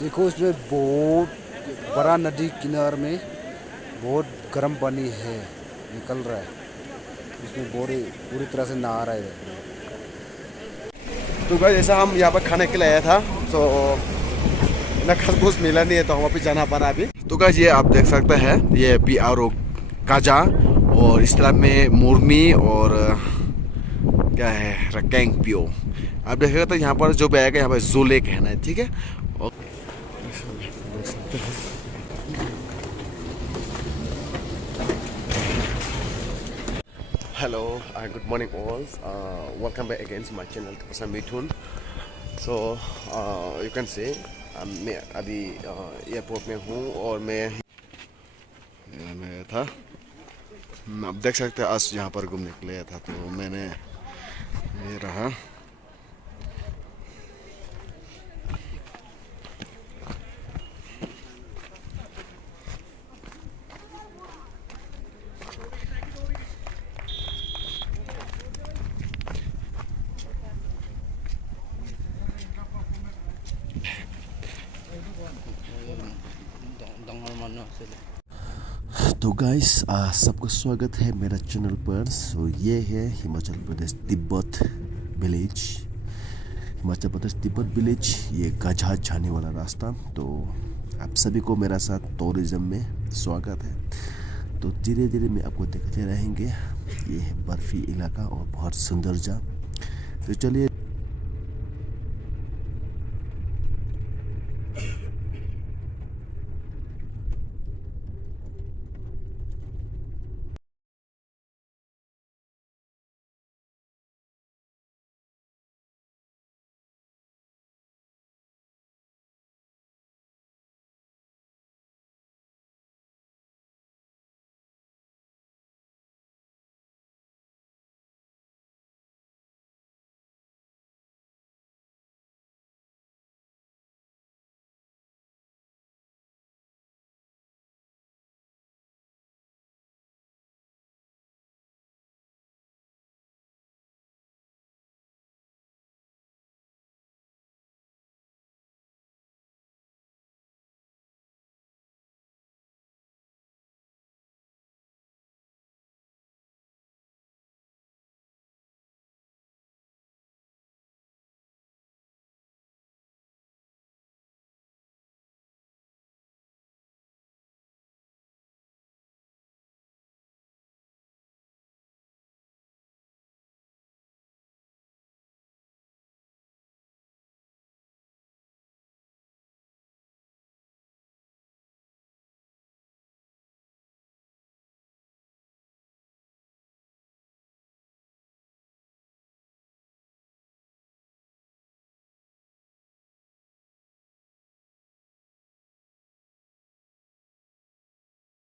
देखो इसमें बहुत बड़ा नदी किनार में बहुत गर्म पानी है, निकल रहा है। इसमें पूरी पूरी तरह से नहा रहा है। तो गाइस जैसा हम यहाँ पर खाने के लिए आया था, तो ना खास कुछ मिला नहीं है, तो हम वापस जाना पड़ा अभी। तो गाइस ये आप देख सकते हैं, ये PRO काजा और इस तरह में मुर्मी और क्या है रकेंग पियो। आप देख सकते हैं यहाँ पर जो भी आएगा यहाँ पर जू लेक है ना, ठीक है। और देख सकते हैं। Hello, good morning all, welcome back again to my channel Tapasya Mithun. So you can say मैं अभी एयरपोर्ट में हूँ और मैं था। आप देख सकते हैं आज यहाँ पर घूमने के लिए था, तो मैंने ये रहा। तो गाइस सबको स्वागत है मेरा चैनल पर। सो ये है हिमाचल प्रदेश तिब्बत विलेज। हिमाचल प्रदेश तिब्बत विलेज, ये गजा जाने वाला रास्ता। तो आप सभी को मेरा साथ टूरिज्म में स्वागत है। तो धीरे धीरे मैं आपको दिखाते रहेंगे। ये है बर्फी इलाका और बहुत सुंदर जा। तो चलिए।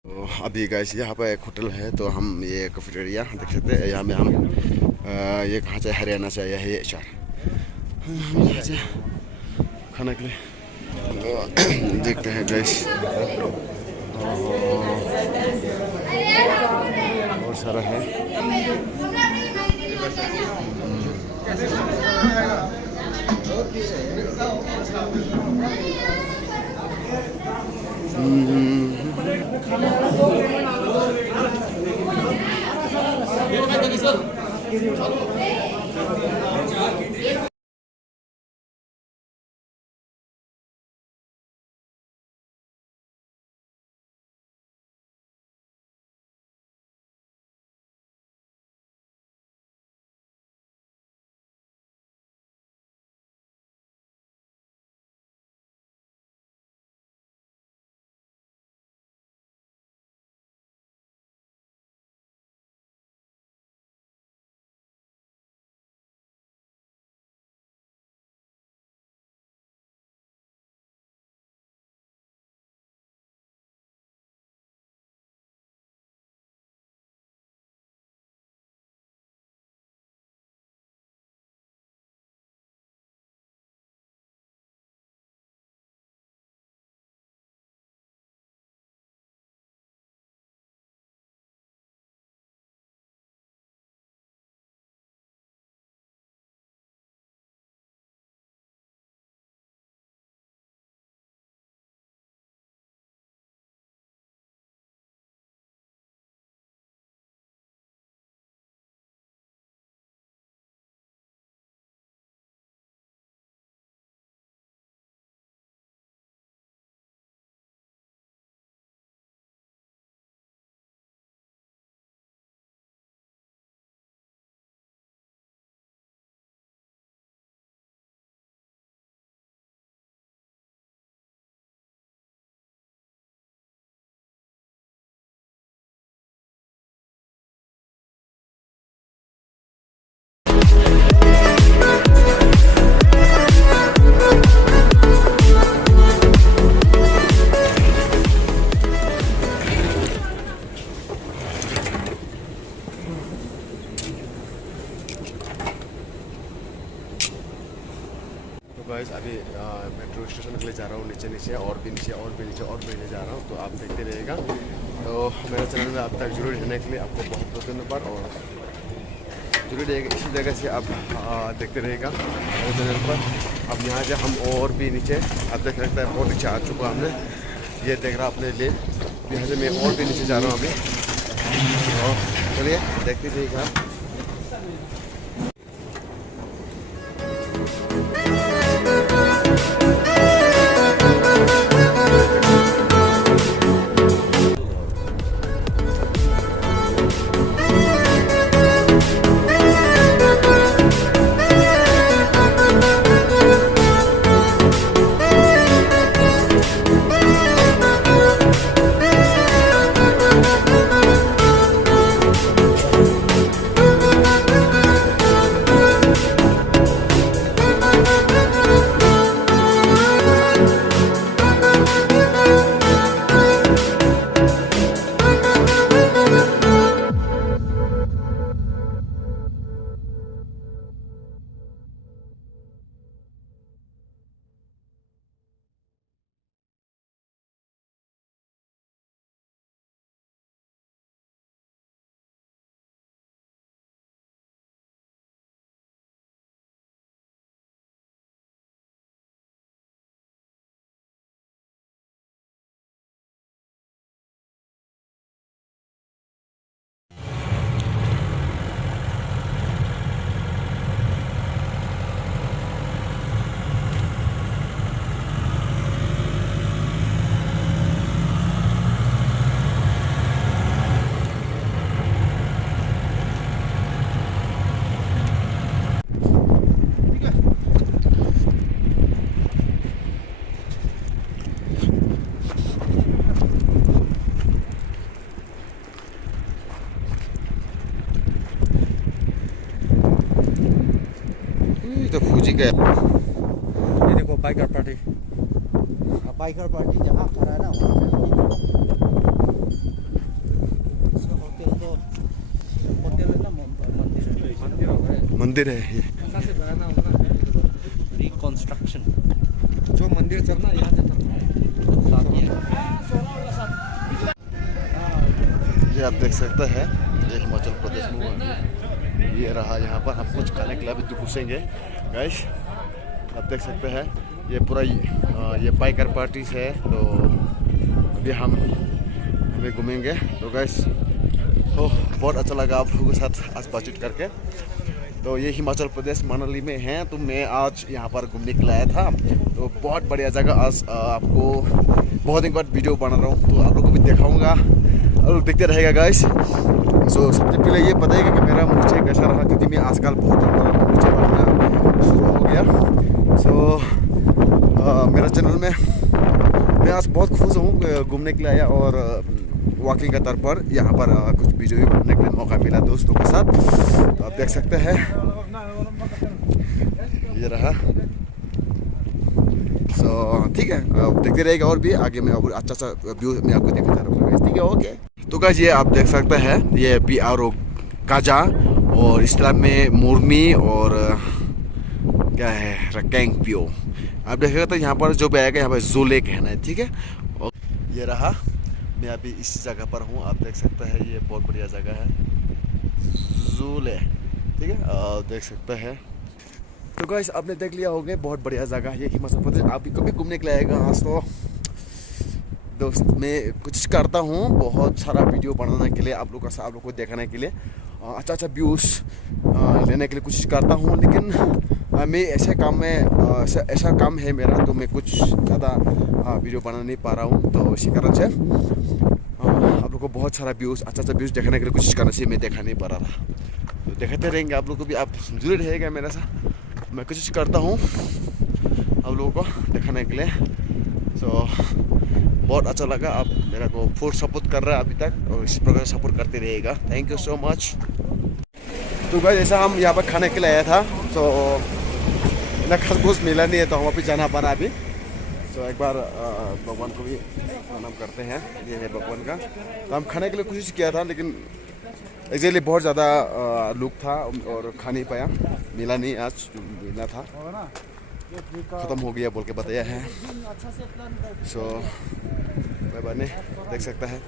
तो अभी गाइस यहाँ पर एक होटल है, तो हम ये कैफेटेरिया देख सकते हैं। यहाँ में हम ये कहाँ से हरियाणा से आया है ये HR। हम यहाँ से खाना के लिए तो देखते हैं गाइस। बहुत सारा है। मेट्रो स्टेशन के लिए जा रहा हूँ, नीचे नीचे और भी नीचे और भी नीचे और भी नीचे जा रहा हूँ, तो आप देखते रहिएगा। तो मेरे चैनल में अब तक जरूर रहने के लिए आपको बहुत बहुत धन्यवाद, और जरूर इसी जगह से आप देखते रहेगा मेरे चैनल पर। अब यहाँ से हम और भी नीचे आप देख सकते हैं, बहुत नीचे आ चुका हमने, ये देख रहा अपने लिए। यहाँ से मैं और भी नीचे जा रहा हूँ अभी, तो चलिए देखते रहिएगा। तो फूजी का ये देखो बाइकर पार्टी जहाँ खड़ा है ना वहाँ पे होटल, तो होटल है ना, मंदिर है ये। रिकंस्ट्रक्शन जो मंदिर चलना यहाँ से ये आप देख सकते हैं, ये हिमाचल प्रदेश में ये रहा। यहाँ पर हम कुछ खाने के लिए अभी घुसेंगे गाइस। आप देख सकते हैं ये पूरा ये बाइकर पार्टी है, तो अभी हम घूमेंगे। तो गाइस बहुत अच्छा लगा आप लोगों के साथ आज बातचीत करके। तो ये हिमाचल प्रदेश मनाली में है, तो मैं आज यहाँ पर घूमने के लिए आया था। तो बहुत बढ़िया जगह, आज आपको बहुत दिन बाद वीडियो बना रहा हूँ, तो आप लोगों को भी दिखाऊंगा, आप लोग देखते रहेगा गाइस। सो सबसे पहले ये बताइएगा कि मेरा मुझे कैसा रहा, क्योंकि मैं आजकल बहुत मुझे बनना शुरू हो गया। सो मेरा चैनल में मैं आज बहुत खुश हूँ, घूमने के लिए आया और वॉकिंग के तौर पर यहाँ पर कुछ वीडियो भी बनाने के लिए मौका मिला दोस्तों के साथ। तो आप देख सकते हैं ये रहा। सो ठीक है, आप देखते रहेगा और भी आगे मैं और अच्छा सा व्यू मैं आपको दिखाता रहूँगा। ठीक है, ओके। तो गाइस ये आप देख सकते हैं, ये BRO काजा, और इस तरह में मुर्मी और क्या है रकैंग पियो। आप देखेगा तो यहाँ पर जो भी आएगा यहाँ पर जोले कहना है, ठीक है। और ये रहा, मैं अभी इस जगह पर हूँ, आप देख सकते हैं ये बहुत बढ़िया जगह है जोले, ठीक है, आप देख सकते हैं। तो गाइस आपने देख लिया होगा, बहुत बढ़िया जगह ये हिमाचल प्रदेश। आप भी कभी घूमने के लिए आएगा आज तो दोस्त मैं कोशिश करता हूँ बहुत सारा वीडियो बनाने के लिए, आप लोग को दिखाने के लिए, अच्छा अच्छा व्यूज़ लेने के लिए कोशिश करता हूँ। लेकिन मैं ऐसे काम में ऐसा काम है मेरा, तो मैं कुछ ज़्यादा वीडियो बना नहीं पा रहा हूँ। तो इसी कारण से आप लोग को बहुत सारा व्यूज़ अच्छा व्यूज़ दिखाने के लिए कोशिश करने से मैं देखा नहीं पा रहा था। तो दिखाते रहेंगे आप लोग को भी, आप जरूर रहेगा मेरा साथ। मैं कोशिश करता हूँ आप लोगों को दिखाने के लिए। सो बहुत अच्छा लगा, आप मेरा को फुल सपोर्ट कर रहा है अभी तक, और इसी प्रकार सपोर्ट करते रहेगा। Thank you so much. तो गाइस जैसा हम यहाँ पर खाने के लिए आया था, तो इतना खास कुछ मिला नहीं है, तो हम अभी जाना पड़ा अभी। तो एक बार भगवान को भी प्रणाम करते हैं, ये है भगवान का। तो हम खाने के लिए कोशिश किया था, लेकिन एक्चुअली बहुत ज़्यादा लुक था और खा नहीं पाया, मिला नहीं, आज मिला था। ख़त्म हो गया बोल के बताया है। सो बाय बाय ने देख सकता है।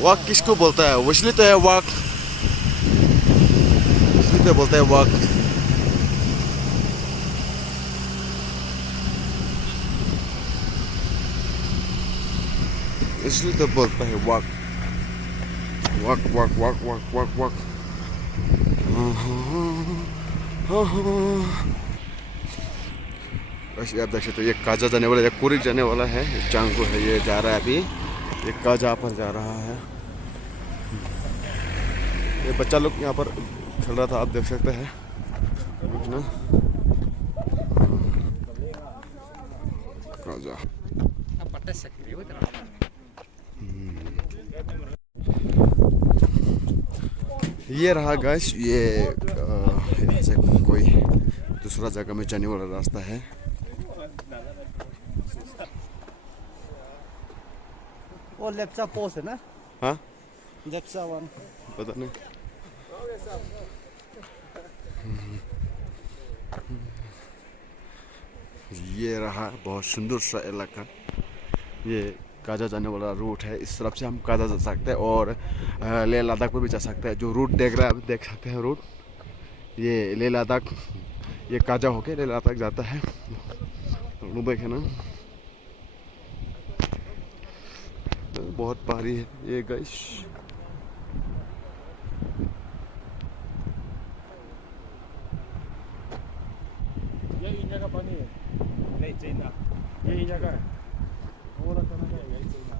वॉक किसको बोलता है? वसली तो है वॉक, वसली तो बोलता है वॉक। इसलिए तो बोलता है walk walk walk walk walk walk walk. वैसे आप देख सकते हो ये काजा जाने वाला, ये कुरिक जाने वाला है। चांगो है, ये जा रहा है अभी, ये काजा पर जा रहा है। ये बच्चा लोग यहाँ पर खेल रहा था, आप देख सकते हैं ना। काजा ये रहा गाइस, ये यहाँ से कोई दूसरा जगह में जाने वाला रास्ता है। वो लेप्चा पोस्ट है ना? हाँ लेप्चा वन पता नहीं। ये रहा बहुत सुंदर सा इलाका। ये काजा जाने वाला रूट है। इस तरफ से हम काजा जा सकते हैं और लेह लद्दाख पर भी जा सकते हैं। जो रूट देख रहे हैं आप देख सकते हैं रूट, ये लेह लद्दाख, ये काजा होके लेह लद्दाख जाता है। देखे ना, बहुत पहाड़ी है ये गाइस। ये इंडिया का पानी है, नहीं चाइना। ये इंडिया का है, वो वाला खाना का है, यही चाइना।